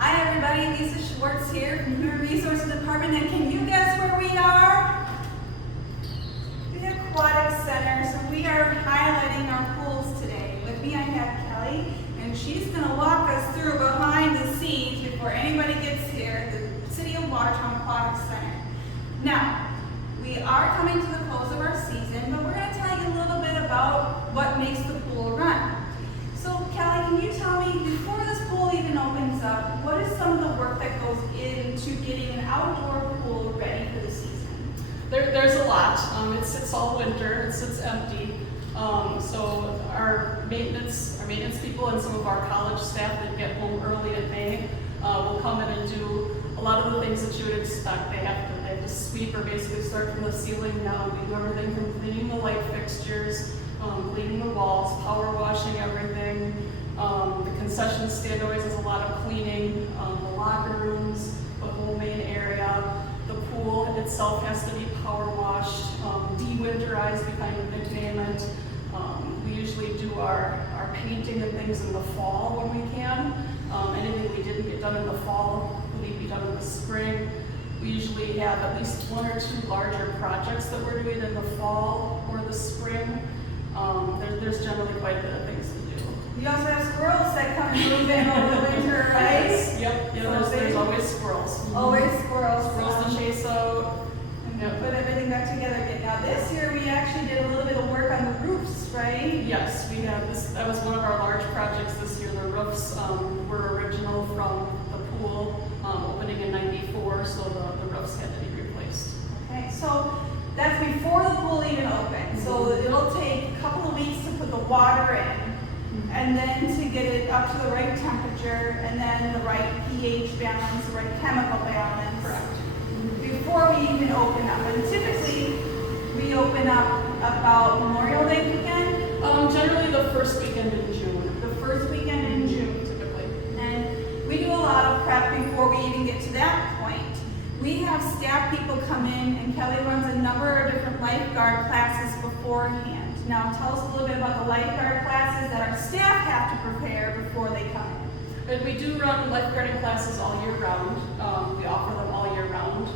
Hi everybody, Lisa Schwartz here from Human Resources Department, and can you guess where we are? The Aquatic Center. So we are highlighting our pools today. With me I have Kelly, and she's going to walk us through behind the scenes before anybody gets here, the City of Watertown Aquatic Center. Now, we are coming to the close of our season, but we're going to tell you a little bit about what makes the pool run. So Kelly, can you tell me, before this pool even opens up, what is some of the work that goes into getting an outdoor pool ready for the season? There's a lot. It sits all winter. It sits empty. So our maintenance people and some of our college staff that get home early in May will come in and do a lot of the things that you would expect. They have to sweep, or basically start from the ceiling down. We do everything from cleaning the light fixtures, cleaning the walls, power washing everything. The concession stand always has a lot of cleaning. The locker rooms, the whole main area. The pool itself has to be power washed, de-winterized, we kind of nickname it. We usually do our painting and things in the fall when we can. Anything we didn't get done in the fall will need to be done in the spring. We usually have at least one or two larger projects that we're doing in the fall or the spring. There's generally quite a bit of things to do. You also have squirrels that come and move in over the winter, right? Yes, yep, there's always squirrels. Always squirrels. Squirrels to chase out. And put everything back together again. Now this year we actually did a little bit of work on the roofs, right? Yes, we had this. That was one of our large projects this year. The roofs were original from the pool opening in '94, so the roofs had to be replaced. Okay, so that's before the pool even opens. So it'll take a couple of weeks to put the water in, and then to get it up to the right temperature, and then the right pH balance, the right chemical balance. Correct. Before we even open up. And typically we open up about Memorial Day weekend. Generally the first weekend in June. The first weekend in June. Typically. And we do a lot of prep before we even get to that point. We have staff people come in, and Kelly runs a number of different lifeguard classes beforehand. Now tell us a little bit about the lifeguard classes that our staff have to prepare before they come in. But we do run lifeguarding classes all year round. We offer them all year round.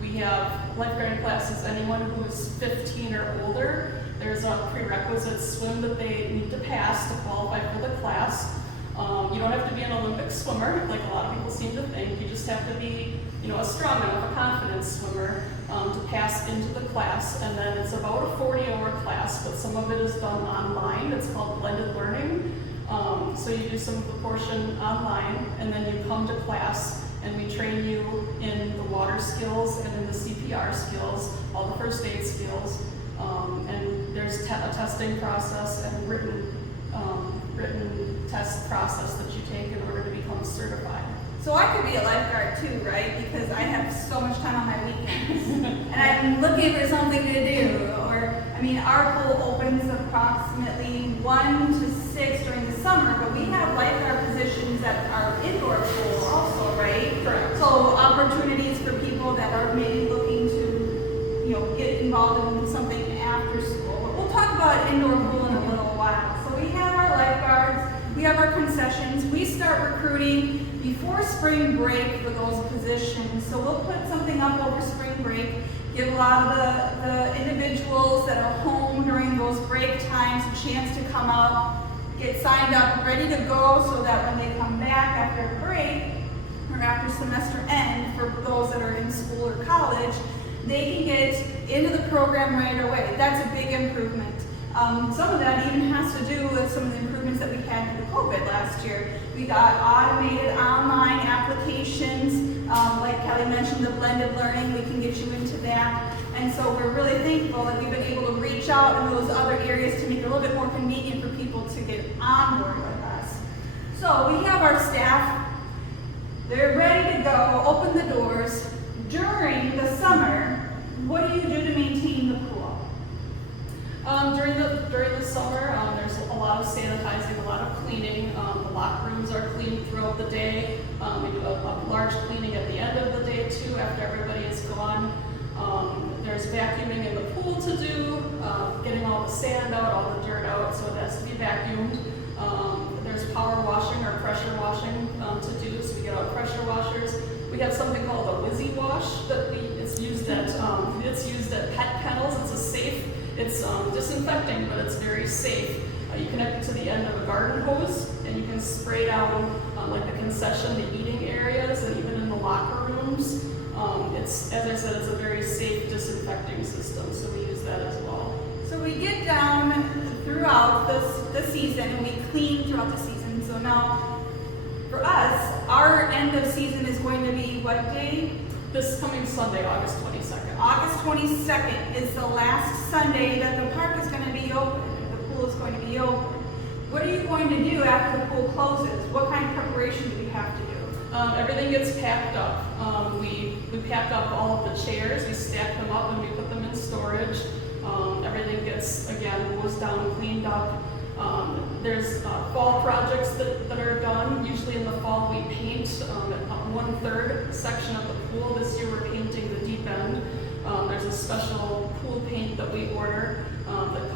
We have lifeguarding classes, anyone who is 15 or older. There's a prerequisite swim that they need to pass to qualify for the class. You don't have to be an Olympic swimmer, like a lot of people seem to think. You just have to be, a strong enough, a confident swimmer to pass into the class. And then it's about a 40-hour class, but some of it is done online. It's called blended learning. So you do some of the portion online, and then you come to class, and we train you in the water skills and in the CPR skills, all the first aid skills, and there's a testing process and written test process that you take in order to become certified. So I could be a lifeguard too, right? Because I have so much time on my weekends. And I'm looking for something to do. Our pool opens approximately 1 to 6 during the summer, but we have lifeguard positions at our indoor pool also, right? Correct. So opportunities for people that are maybe looking to, get involved in something after school. But we'll talk about indoor pool in a little while. So we have our lifeguards, we have our concessions. We start recruiting before spring break for those positions. So we'll put something up over spring break, give a lot of the individuals that are home during those break times a chance to come out, get signed up, ready to go, so that when they come back after break or after semester end, for those that are in school or college, they can get into the program right away. That's a big improvement. Some of that even has to do with some of the improvements that we had due to COVID last year. We got automated online applications. Like Kelly mentioned, the blended learning, we can get you into that. And so we're really thankful that we've been able to reach out in those other areas to make it a little bit more convenient for people to get on board with us. So we have our staff. They're ready to go, open the doors. During the summer, what do you do to maintain the pool? During the summer, there's a lot of sanitizing, a lot of cleaning. The locker rooms are cleaned throughout the day. We do a large cleaning at the end of the day too, after everybody is gone. There's vacuuming in the pool to do, getting all the sand out, all the dirt out, so it has to be vacuumed. There's power washing or pressure washing to do, so we We have something called a Wizzy Wash that it's used at pet kennels. It's a safe, it's disinfecting, but it's very safe. You connect it to the end of a garden hose, and you can spray down like the concession, the eating areas, and even in the locker rooms. It's, as I said, it's a very safe disinfecting system, so we use that as well. So we get down throughout the season, and we clean throughout the season. So now, for us, our end of season is going to be what day? This coming Sunday, August 22nd. August 22nd is the last Sunday that the park is going to be open. The pool is going to be open. What are you going to do after the pool closes? What kind of preparation do we have to do? Everything gets packed up. We pack up all of the chairs, we stack them up, and we put them in storage. Everything gets, again, goes down and cleaned up. There's fall projects that are done. Usually in the fall we paint 1/3 section of the pool. This year we're painting the deep end. There's a special pool paint that we order that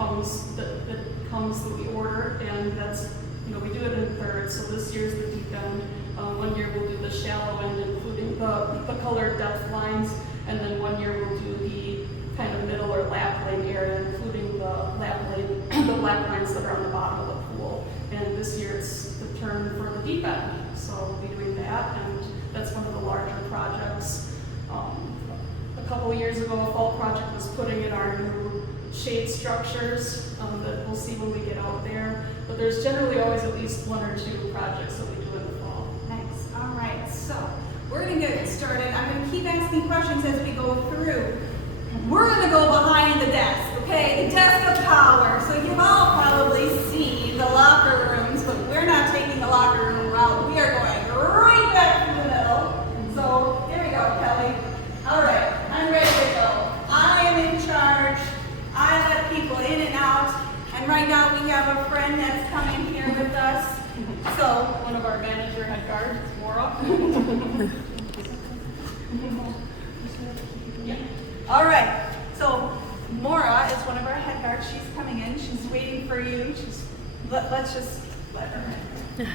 we order, and that's, we do it in thirds. So this year's the deep end. One year we'll do the shallow end, including the colored depth lines, and then one year we'll do the kind of middle or lap lane area, including the lap lines that are on the bottom of the pool. And this year it's the turn for the deep end, so we'll be doing that, and that's one of the larger projects. A couple of years ago, a fall project was putting in our new shade structures that we'll see when we get out there. But there's generally always at least 1 or 2 projects that we do in the fall. Nice. All right. So we're going to get started. I'm going to keep asking questions as we go through. We're going to go behind the desk, okay? The desk of power. So you've all probably seen the locker rooms, but we're not taking the locker room route. We are going right back to the middle. So here we go, Kelly. All right. I'm ready to go. I am in charge. I let people in and out. And right now we have a friend that's coming here with us. So One of our manager head guards, Maura. yeah. All right. So Maura is one of our head guards. She's coming in. She's waiting for you. Let's just let her in.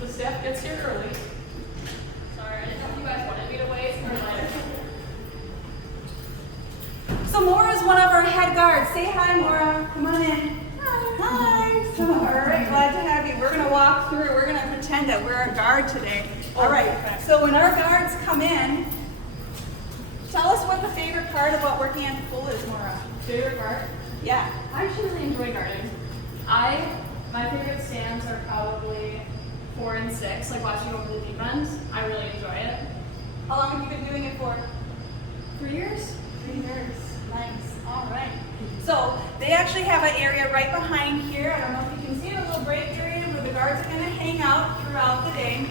The staff gets here early. Sorry, I didn't know if you guys wanted me to wait or later. So Maura is one of our head guards. Say hi, Maura. Come on in. Hi. So, all right, glad to have you. We're going to walk through. We're going to pretend that we're a guard today. All right. So when our guards come in, tell us what the favorite part about working at the pool is, Maura. Favorite part? Yeah. I actually really enjoy guarding. My favorite stands are probably 4 and 6, like watching over the deep end. I really enjoy it. How long have you been doing it for? 3 years? 3 years. Nice. All right. So they actually have an area right behind here. I don't know if you can see it, a little break area where the guards are going to hang out throughout the day.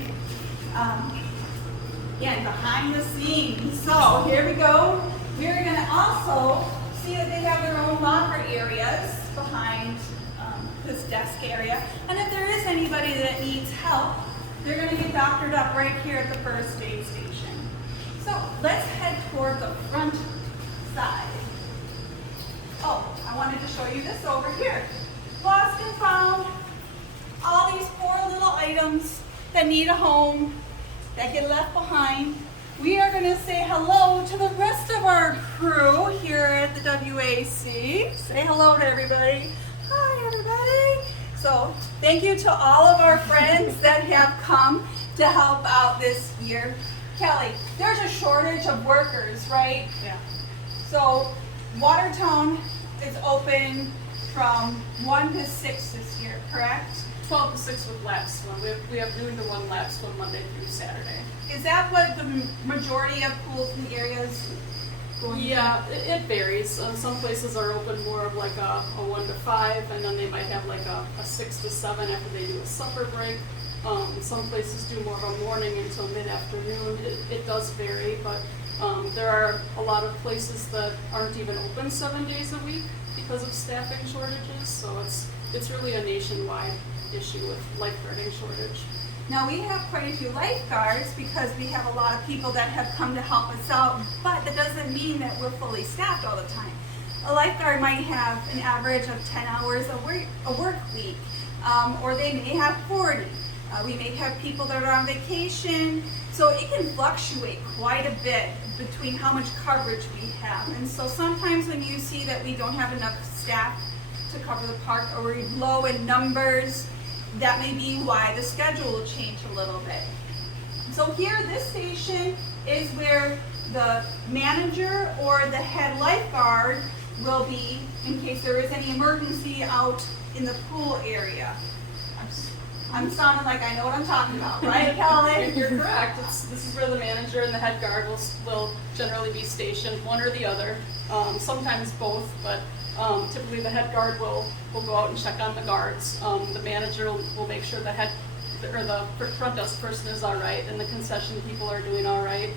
Again, behind the scenes. So here we go. We're going to also see that they have their own locker areas behind this desk area. And if there is anybody that needs help, they're going to get doctored up right here at the first aid station. So let's head toward the front side. Oh, I wanted to show you this over here. Lost and found. All these poor little items that need a home, that get left behind. We are going to say hello to the rest of our crew here at the WAC. Say hello to everybody. Hi, everybody. So thank you to all of our friends that have come to help out this year. Kelly, there's a shortage of workers, right? Yeah. So Watertown is open from 1 to 6 this year, correct? 12 to 6 with lap swim. We have noon to 1 lap swim Monday through Saturday. Is that what the majority of pools in the area is going to? Yeah, it varies. Some places are open more of like a 1 to 5, and then they might have like a 6 to 7 after they do a supper break. Some places do more of a morning until mid-afternoon. It does vary, but there are a lot of places that aren't even open 7 days a week because of staffing shortages. So it's really a nationwide issue with lifeguarding shortage. Now we have quite a few lifeguards because we have a lot of people that have come to help us out, but that doesn't mean that we're fully staffed all the time. A lifeguard might have an average of 10 hours a work week, or they may have 40. We may have people that are on vacation, so it can fluctuate quite a bit between how much coverage we have. And so sometimes when you see that we don't have enough staff to cover the park, or we're low in numbers, that may be why the schedule will change a little bit. So here, this station is where the manager or the head lifeguard will be in case there is any emergency out in the pool area. I'm sounding like I know what I'm talking about, right, Kelly? You're correct. This is where the manager and the head guard will generally be stationed, one or the other, sometimes both, but typically the head guard will go out and check on the guards. The manager will make sure the front desk person is all right and the concession people are doing all right.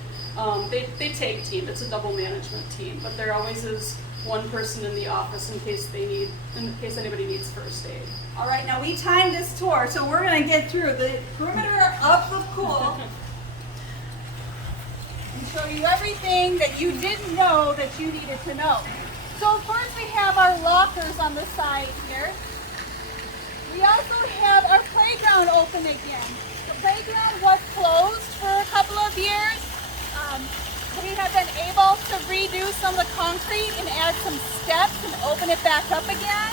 They tag team. It's a double management team, but there always is one person in the office in case anybody needs first aid. All right, now we timed this tour, so we're going to get through the perimeter of the pool and show you everything that you didn't know that you needed to know. So first we have our lockers on the side here. We also have our playground open again. The playground was closed for a couple of years. We have been able to redo some of the concrete and add some steps and open it back up again.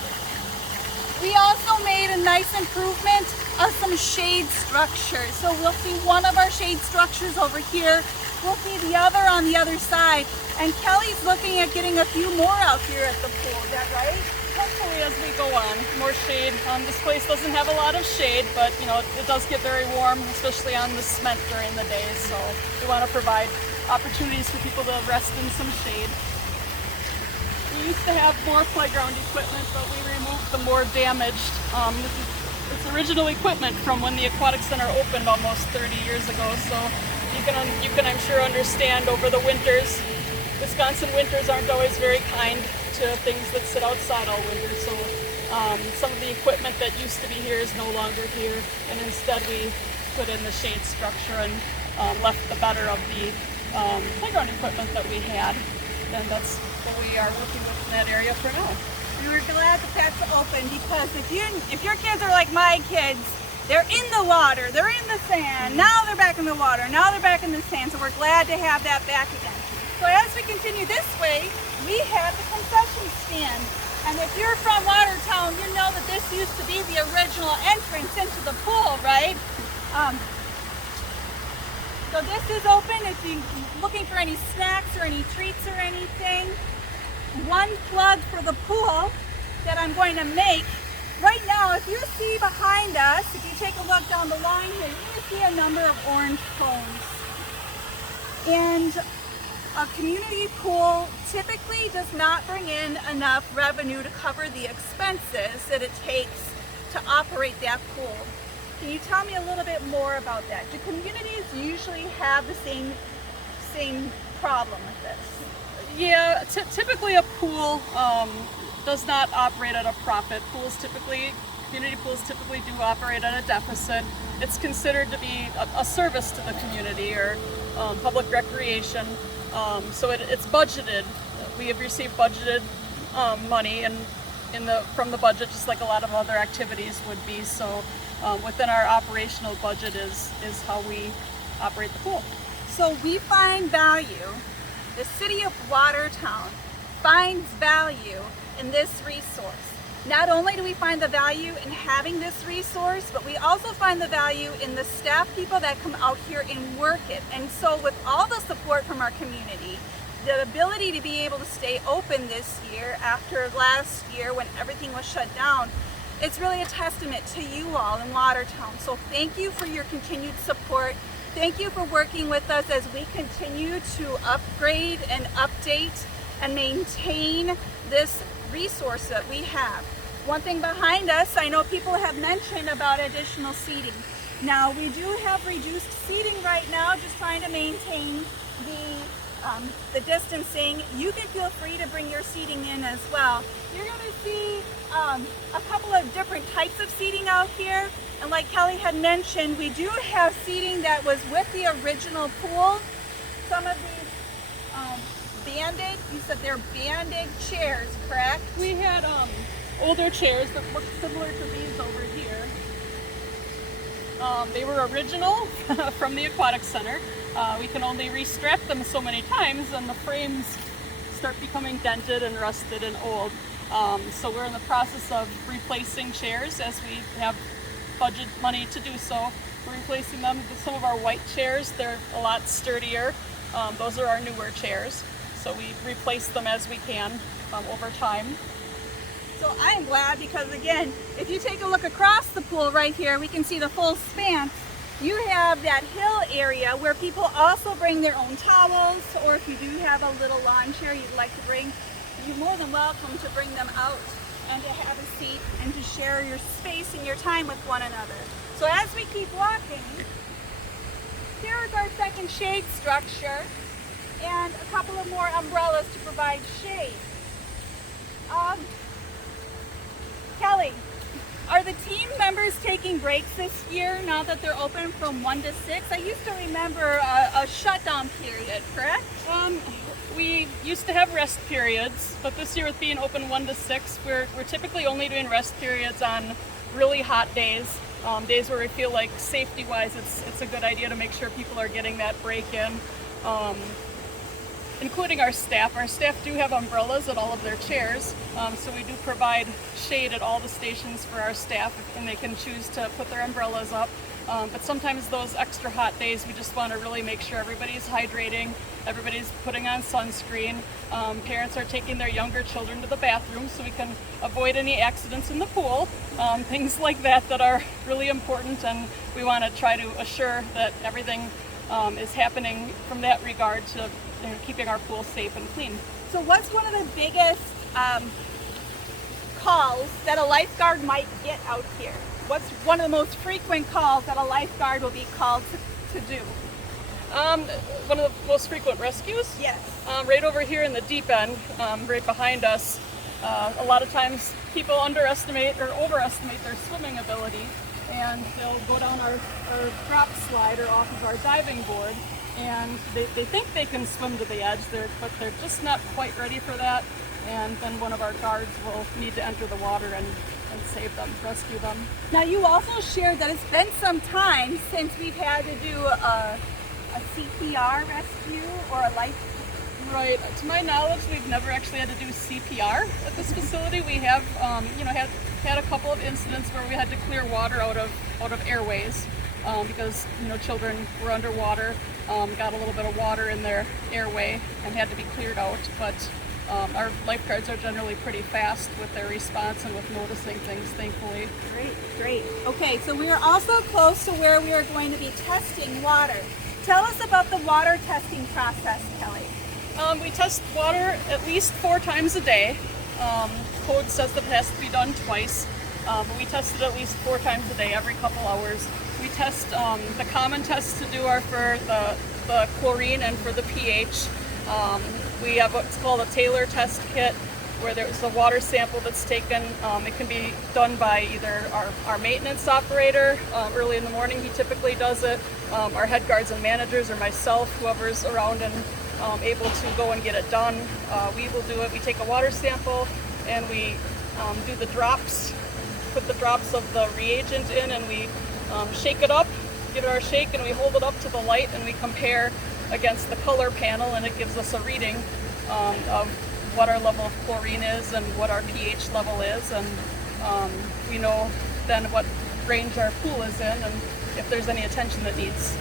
We also made a nice improvement of some shade structures. So we'll see one of our shade structures over here. We'll see the other on the other side. And Kelly's looking at getting a few more out here at the pool. Is that right? Hopefully as we go on, more shade. This place doesn't have a lot of shade, but it does get very warm, especially on the cement during the day. So we want to provide opportunities for people to rest in some shade. We used to have more playground equipment, but we removed the more damaged. It's original equipment from when the Aquatic Center opened almost 30 years ago. So you can I'm sure understand over the winters, Wisconsin winters aren't always very kind to things that sit outside all winter. So some of the equipment that used to be here is no longer here, and instead we put in the shade structure and left the better of the playground equipment that we had, and that's what we are working with in that area for now. We were glad that that's open because if your kids are like my kids, they're in the water, they're in the sand, now they're back in the water, now they're back in the sand, so we're glad to have that back again. So as we continue this way, we have the concession stand. And if you're from Watertown, you know that this used to be the original entrance into the pool, right? So this is open if you're looking for any snacks or any treats or anything. One plug for the pool that I'm going to make. Right now, if you see behind us, if you take a look down the line here, you can see a number of orange cones. And a community pool typically does not bring in enough revenue to cover the expenses that it takes to operate that pool. Can you tell me a little bit more about that? Do communities usually have the same problem with this? Yeah, typically a pool does not operate at a profit. Community pools typically do operate at a deficit. It's considered to be a service to the community or public recreation. So it's budgeted. We have received budgeted money from the budget, just like a lot of other activities would be. So within our operational budget is how we operate the pool. So we find value, the city of Watertown finds value in this resource. Not only do we find the value in having this resource, but we also find the value in the staff people that come out here and work it. And so with all the support from our community, the ability to be able to stay open this year after last year when everything was shut down, it's really a testament to you all in Watertown. So thank you for your continued support. Thank you for working with us as we continue to upgrade and update and maintain this resource that we have. One thing behind us, I know people have mentioned about additional seating. Now we do have reduced seating right now, just trying to maintain the distancing. You can feel free to bring your seating in as well. You're going to see a couple of different types of seating out here. And like Kelly had mentioned, we do have seating that was with the original pool. Some of these banded, you said they're banded chairs, correct? We had older chairs that look similar to these over here. They were original from the Aquatic Center. We can only restrap them so many times and the frames start becoming dented and rusted and old. So we're in the process of replacing chairs as we have budget money to do so. We're replacing them with some of our white chairs. They're a lot sturdier. Those are our newer chairs. So we replace them as we can over time. So I'm glad because again, if you take a look across the pool right here, we can see the full span. You have that hill area where people also bring their own towels, or if you do have a little lawn chair you'd like to bring, you're more than welcome to bring them out and to have a seat and to share your space and your time with one another. So as we keep walking, here is our second shade structure and a couple of more umbrellas to provide shade. Kelly, are the team members taking breaks this year now that they're open from 1 to 6? I used to remember a shutdown period, correct? We used to have rest periods, but this year with being open 1 to 6, we're typically only doing rest periods on really hot days. Days where we feel like safety-wise it's a good idea to make sure people are getting that break in. Including our staff. Our staff do have umbrellas at all of their chairs, so we do provide shade at all the stations for our staff, and they can choose to put their umbrellas up. But sometimes those extra hot days, we just want to really make sure everybody's hydrating, everybody's putting on sunscreen. Parents are taking their younger children to the bathroom so we can avoid any accidents in the pool. Things like that are really important, and we want to try to assure that everything is happening from that regard to keeping our pool safe and clean. So what's one of the biggest calls that a lifeguard might get out here? What's one of the most frequent calls that a lifeguard will be called to do? One of the most frequent rescues? Yes. Right over here in the deep end, right behind us, a lot of times people underestimate or overestimate their swimming ability, and they'll go down our drop slide or off of our diving board, and they think they can swim to the edge, but they're just not quite ready for that, and then one of our guards will need to enter the water and save them, rescue them. Now you also shared that it's been some time since we've had to do a CPR rescue or a life. Right. To my knowledge, we've never actually had to do CPR at this facility. We have, had a couple of incidents where we had to clear water out of airways because children were underwater, got a little bit of water in their airway and had to be cleared out. But our lifeguards are generally pretty fast with their response and with noticing things, thankfully. Great. Okay, so we are also close to where we are going to be testing water. Tell us about the water testing process, Kelly. We test water at least 4 times a day. Code says that it has to be done twice, but we test it at least 4 times a day, every couple hours. We test, the common tests to do are for the chlorine and for the pH. We have what's called a Taylor test kit, where there's a water sample that's taken. It can be done by either our maintenance operator. Early in the morning he typically does it. Our head guards and managers, or myself, whoever's around and able to go and get it done. We will do it. We take a water sample and we do the drops, put the drops of the reagent in, and we shake it up, give it our shake, and we hold it up to the light and we compare against the color panel, and it gives us a reading of what our level of chlorine is and what our pH level is, and we know then what range our pool is in and if there's any attention that it needs.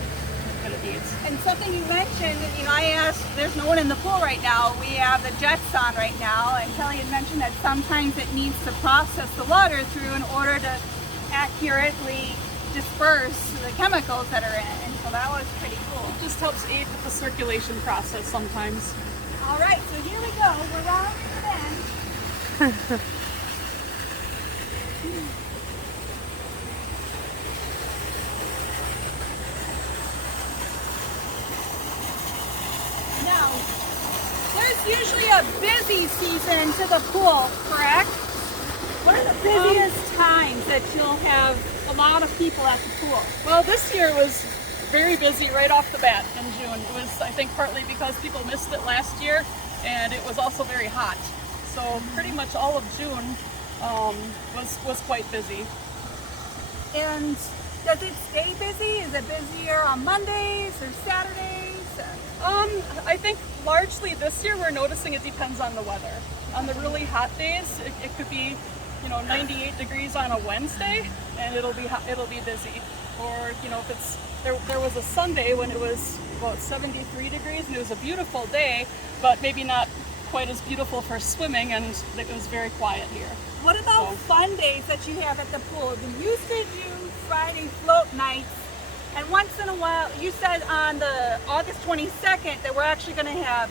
And something you mentioned, I asked, there's no one in the pool right now. We have the jets on right now, and Kelly had mentioned that sometimes it needs to process the water through in order to accurately disperse the chemicals that are in it, and so that was pretty cool. It just helps aid with the circulation process sometimes. All right, so here we go. We're round to the end. Now, there's usually a busy season to the pool, correct? What are the busiest times that you'll have a lot of people at the pool? Well, this year was very busy right off the bat in June. It was, I think, partly because people missed it last year, and it was also very hot. So pretty much all of June was quite busy. And Does it stay busy? Is it busier on Mondays or Saturdays? I think largely this year we're noticing it depends on the weather. On the really hot days, it could be, 98 degrees on a Wednesday, and it'll be busy. Or if it's there was a Sunday when it was about 73 degrees and it was a beautiful day, but maybe not quite as beautiful for swimming, and it was very quiet here. What about fun days that you have at the pool? We used to do Friday float nights, and once in a while, you said on the August 22nd that we're actually going to have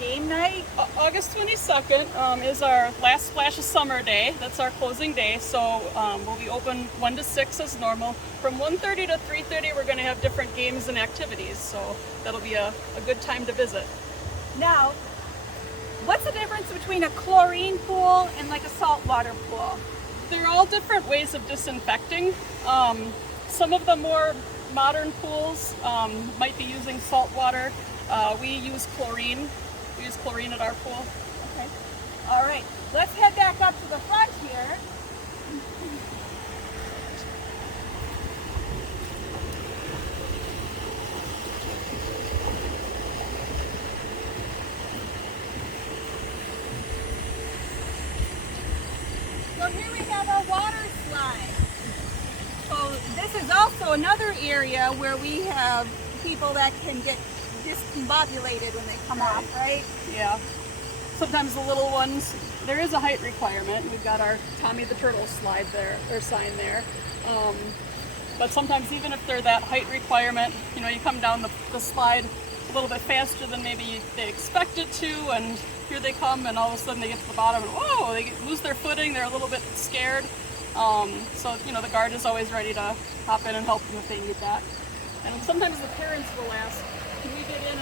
game night. August 22nd is our last Splash of Summer day. That's our closing day, so we'll be open 1 to 6 as normal. From 1:30 to 3:30 we're going to have different games and activities, so that'll be a good time to visit. Now, what's the difference between a chlorine pool and like a saltwater pool? They're all different ways of disinfecting. Some of the more modern pools might be using salt water. We use chlorine. We use chlorine at our pool. Okay. All right. Let's head back up to the front here. So here we have our water slide. So this is also another area where we have people that can get discombobulated when they come off, right? Yeah. Sometimes the little ones, there is a height requirement. We've got our Tommy the Turtle slide there, or sign there. But sometimes even if they're that height requirement, you come down the slide a little bit faster than maybe they expected to, and here they come, and all of a sudden they get to the bottom and whoa, they lose their footing, they're a little bit scared. So the guard is always ready to hop in and help them if they need that. And sometimes the parents will ask, can we get in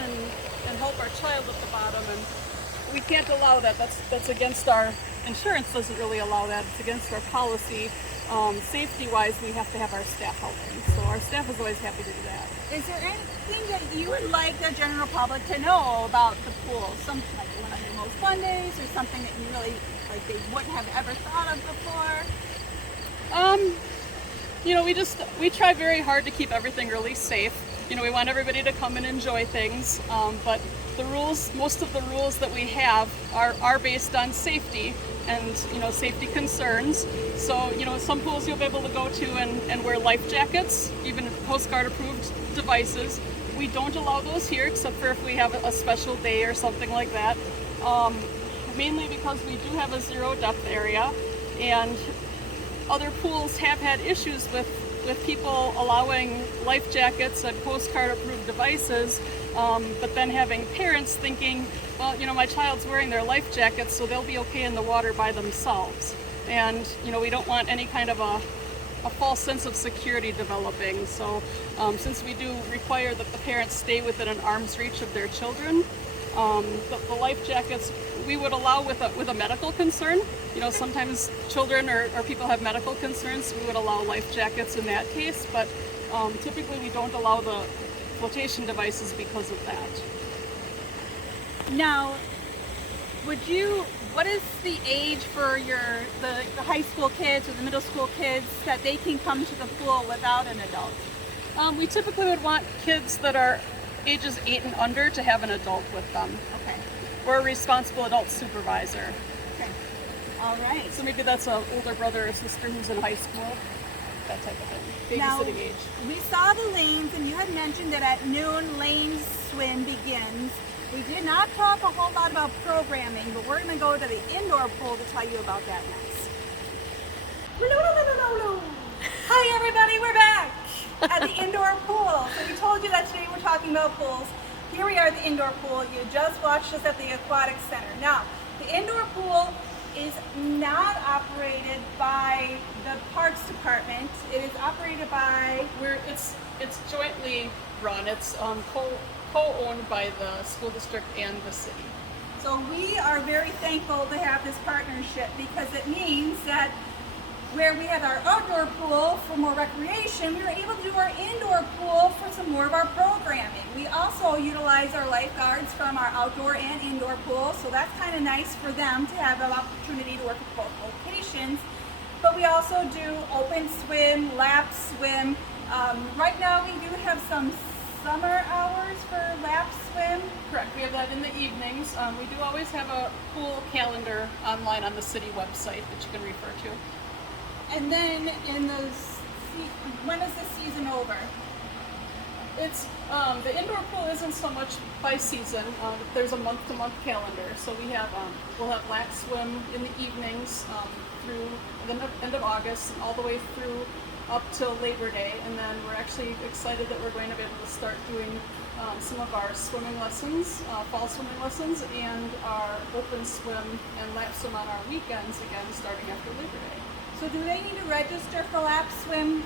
and help our child at the bottom? And we can't allow that. That's against our insurance, doesn't really allow that. It's against our policy. Safety-wise, we have to have our staff helping. So our staff is always happy to do that. Is there anything that you would like the general public to know about the pool? Something like one of your most fun days, or something that you really like they wouldn't have ever thought of before? We try very hard to keep everything really safe. We want everybody to come and enjoy things, but most of the rules that we have are based on safety and, safety concerns. So, some pools you'll be able to go to and wear life jackets, even Coast Guard approved devices. We don't allow those here except for if we have a special day or something like that. Mainly because we do have a zero depth area, and other pools have had issues with people allowing life jackets and Coast Guard approved devices, but then having parents thinking, well, my child's wearing their life jackets, so they'll be okay in the water by themselves. And, we don't want any kind of a false sense of security developing. So since we do require that the parents stay within an arm's reach of their children, the life jackets we would allow with a medical concern. Sometimes children or people have medical concerns, we would allow life jackets in that case, but typically we don't allow the flotation devices because of that. Now, what is the age for the high school kids or the middle school kids that they can come to the pool without an adult? We typically would want kids that are ages 8 and under to have an adult with them. Okay. Or a responsible adult supervisor. Okay. All right. So maybe that's an older brother or sister who's in high school, that type of thing. Now, Babysitting age. we saw the lanes, and you had mentioned that at noon lanes swim begins. We did not talk a whole lot about programming, but we're going to go to the indoor pool to tell you about that next. Hi everybody, we're back at the indoor pool. So we told you that today we're talking about pools. Here we are at the indoor pool. You just watched us at the Aquatic Center. Now, the indoor pool is not operated by the Parks Department. It is operated by... It's jointly run. It's co-owned by the school district and the city. So we are very thankful to have this partnership, because it means that where we have our outdoor pool for more recreation, we were able to do our indoor pool for some more of our programming. We also utilize our lifeguards from our outdoor and indoor pool, so that's kind of nice for them to have an opportunity to work at both locations. But we also do open swim, lap swim, Right now we do have some summer hours for lap swim. Correct, we have that in the evenings. We do always have a pool calendar online on the city website that you can refer to. And then when is the season over? It's the indoor pool isn't so much by season. There's a month-to-month calendar, so we'll have lap swim in the evenings through the end of August and all the way through up till Labor Day, and then we're actually excited that we're going to be able to start doing some of our swimming lessons, fall swimming lessons, and our open swim and lap swim on our weekends again starting after Labor Day. So do they need to register for lap swim?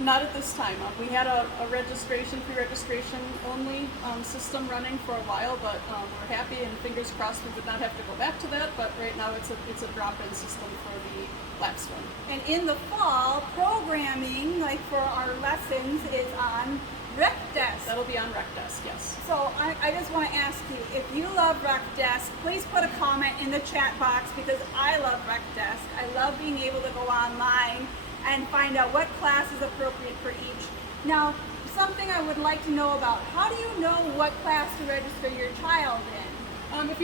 Not at this time. We had a pre-registration only system running for a while, but we're happy and fingers crossed we would not have to go back to that. But right now it's a drop-in system for the lap swim. And in the fall, programming, like for our lessons, is on Rec Desk. That'll be on Rec Desk, yes. So I just want to ask you, if you love Rec Desk, please put a comment in the chat box, because I love Rec Desk. I love being able to go online and find out what class is appropriate for each. Now, something I would like to know about, how do you know what class to register your child in? If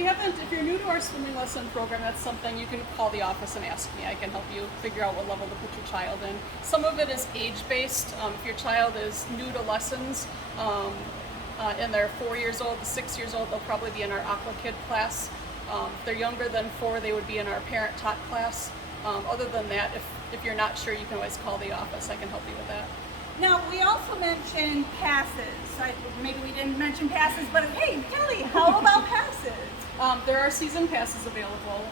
you're new to our swimming lesson program, that's something you can call the office and ask me. I can help you figure out what level to put your child in. Some of it is age-based. If your child is new to lessons and they're 4 years old to 6 years old, they'll probably be in our Aquatic class. If they're younger than 4, they would be in our parent-taught class. Other than that, if you're not sure, you can always call the office. I can help you with that. Now, we also mentioned passes. Maybe we didn't mention passes, but hey, Kelly, how about passes? There are season passes available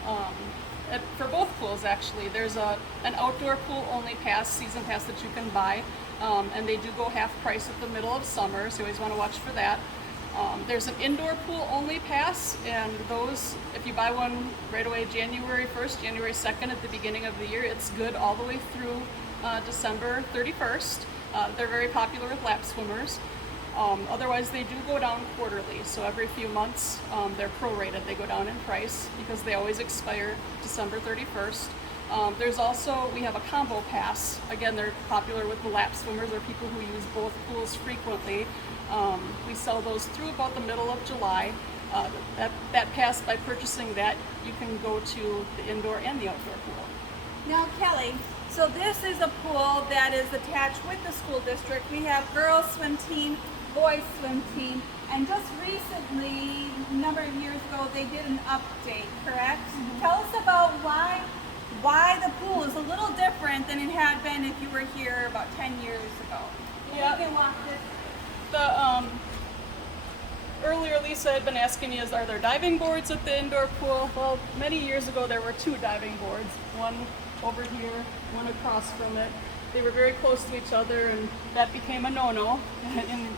for both pools, actually. There's an outdoor pool only season pass that you can buy, and they do go half price at the middle of summer, so you always want to watch for that. There's an indoor pool only pass, and those, if you buy one right away January 1st, January 2nd at the beginning of the year, it's good all the way through December 31st. They're very popular with lap swimmers. Otherwise, they do go down quarterly, so every few months they're prorated. They go down in price because they always expire December 31st. We have a combo pass. Again, they're popular with the lap swimmers or people who use both pools frequently. We sell those through about the middle of July. That pass, by purchasing that, you can go to the indoor and the outdoor pool. Now, Kelly, so this is a pool that is attached with the school district. We have girls swim team, boys swim team, and just recently, a number of years ago, they did an update, correct? Mm-hmm. Tell us about why the pool is a little different than it had been if you were here about 10 years ago. Yeah. You can walk this. Earlier Lisa had been asking me, are there diving boards at the indoor pool? Well, many years ago there were 2 diving boards, one over here, one across from it. They were very close to each other, and that became a no-no in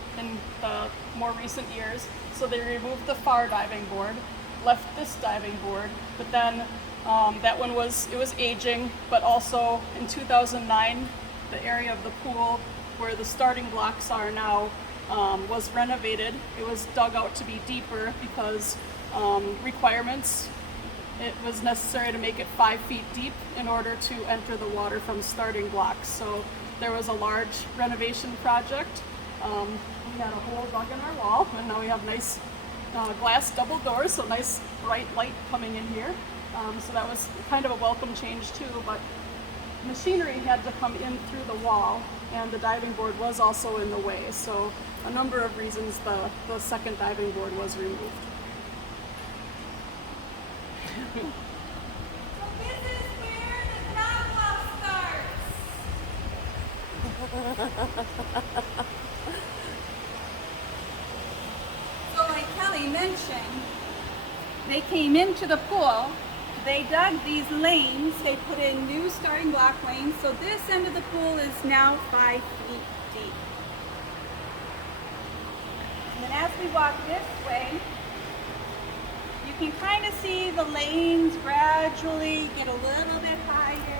the more recent years. So they removed the far diving board, left this diving board, but then that one was aging, but also in 2009, the area of the pool where the starting blocks are now was renovated. It was dug out to be deeper because requirements. It was necessary to make it 5 feet deep in order to enter the water from starting blocks. So there was a large renovation project. We had a hole dug in our wall, and now we have nice glass double doors, so nice bright light coming in here. So that was kind of a welcome change too, but machinery had to come in through the wall, and the diving board was also in the way. So a number of reasons the second diving board was removed. So this is where the drop-off starts. So like Kelly mentioned, they came into the pool, they dug these lanes, they put in new starting block lanes, so this end of the pool is now 5 feet deep. And then as we walk this way, you can kind of see the lanes gradually get a little bit higher.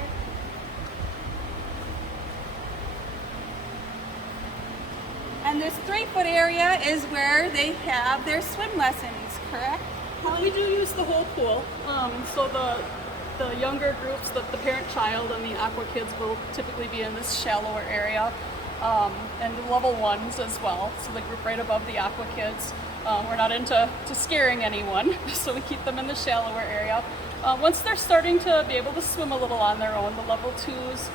And this 3-foot area is where they have their swim lessons, correct? We do use the whole pool. So the younger groups, the parent-child and the aqua kids will typically be in this shallower area. and level 1s as well, so they group right above the Aqua Kids. We're not into scaring anyone, so we keep them in the shallower area. Once they're starting to be able to swim a little on their own, the level 2s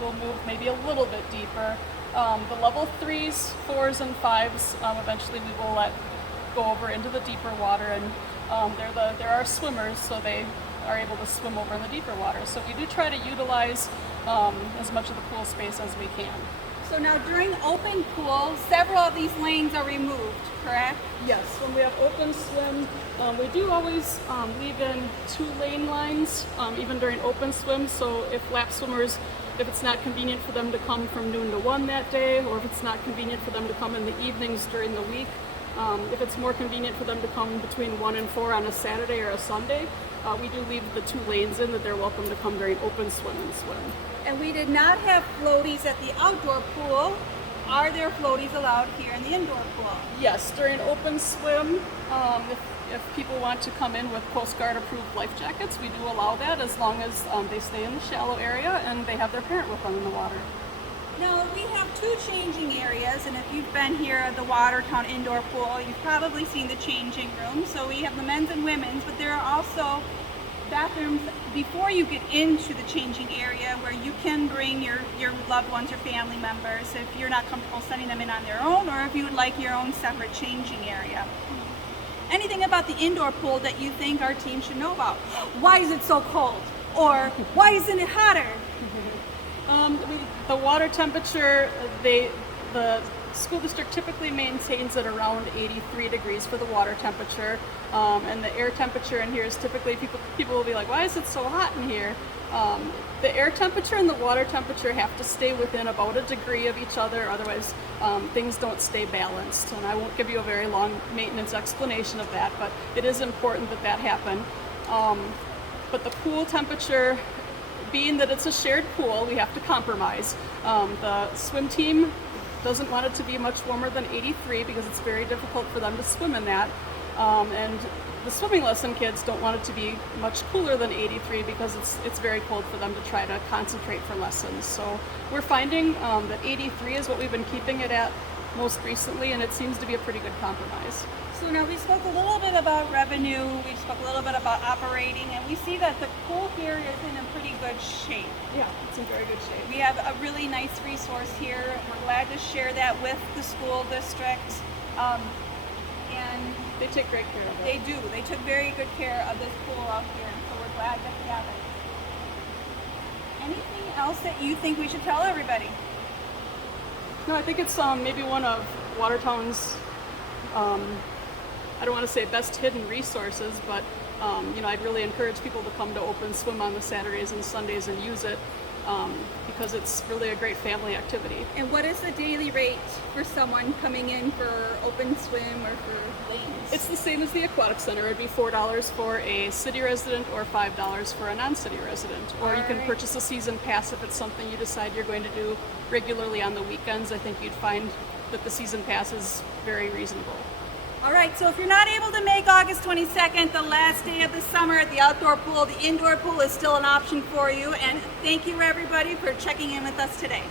will move maybe a little bit deeper. The level 3s, 4s, and 5s, eventually we will let go over into the deeper water, and they're our swimmers, so they are able to swim over in the deeper water. So we do try to utilize as much of the pool space as we can. So now during open pool, several of these lanes are removed, correct? Yes, when we have open swim, we do always leave in 2 lane lines, even during open swim. So if lap swimmers, if it's not convenient for them to come from noon to 1 that day, or if it's not convenient for them to come in the evenings during the week, if it's more convenient for them to come between 1 and 4 on a Saturday or a Sunday, we do leave the 2 lanes in that they're welcome to come during open swim and swim. And we did not have floaties at the outdoor pool. Are there floaties allowed here in the indoor pool? Yes, during open swim, if people want to come in with Coast Guard approved life jackets, we do allow that as long as they stay in the shallow area and they have their parent with them in the water. Now, we have 2 changing areas, and if you've been here at the Watertown Indoor Pool, you've probably seen the changing rooms. So we have the men's and women's, but there are also bathrooms before you get into the changing area where you can bring your loved ones or family members if you're not comfortable sending them in on their own, or if you would like your own separate changing area. Anything about the indoor pool that you think our team should know about? Why is it so cold? Or why isn't it hotter? The water temperature, the school district typically maintains it around 83 degrees for the water temperature, and the air temperature in here is typically, people will be like, why is it so hot in here? The air temperature and the water temperature have to stay within about a degree of each other, otherwise things don't stay balanced. And I won't give you a very long maintenance explanation of that, but it is important that that happen. But the pool temperature, being that it's a shared pool, we have to compromise. The swim team doesn't want it to be much warmer than 83 because it's very difficult for them to swim in that. And the swimming lesson kids don't want it to be much cooler than 83 because it's very cold for them to try to concentrate for lessons. So we're finding that 83 is what we've been keeping it at most recently, and it seems to be a pretty good compromise. So now we spoke a little bit about revenue, we spoke a little bit about operating, and we see that the pool here is in a pretty good shape. Yeah, it's in very good shape. We have a really nice resource here. We're glad to share that with the school district. And they take great care of it. They do. They took very good care of this pool out here, so we're glad to have it. Anything else that you think we should tell everybody? No, I think it's maybe one of Watertown's, I don't want to say best hidden resources, but I'd really encourage people to come to open swim on the Saturdays and Sundays and use it because it's really a great family activity. And what is the daily rate for someone coming in for open swim or for lanes? It's the same as the Aquatic Center. It'd be $4 for a city resident or $5 for a non-city resident. Or you can purchase a season pass if it's something you decide you're going to do regularly on the weekends. I think you'd find that the season pass is very reasonable. All right, so if you're not able to make August 22nd, the last day of the summer at the outdoor pool, the indoor pool is still an option for you. And thank you, everybody, for checking in with us today.